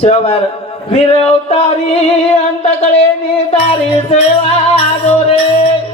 शिवार वीर अवतारी अंतकडे नितारी सेवा गोरे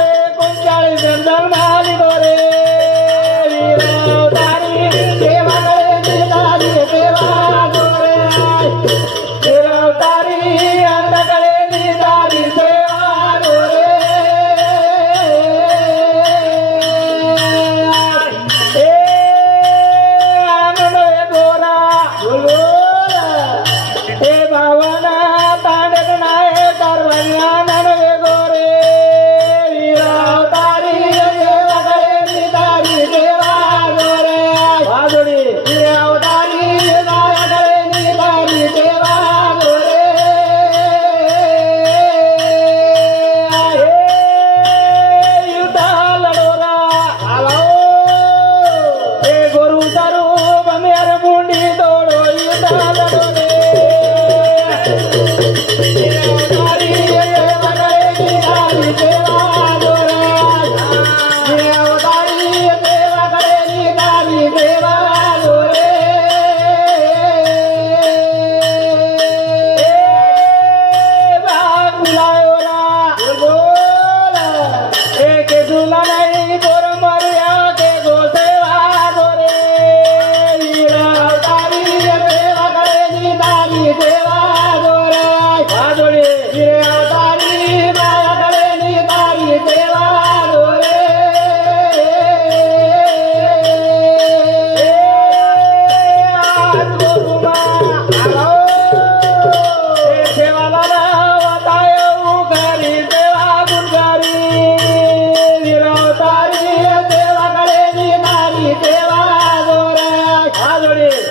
বলো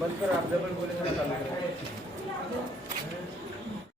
बंद करा आमच्या पण पोलिसांना चालू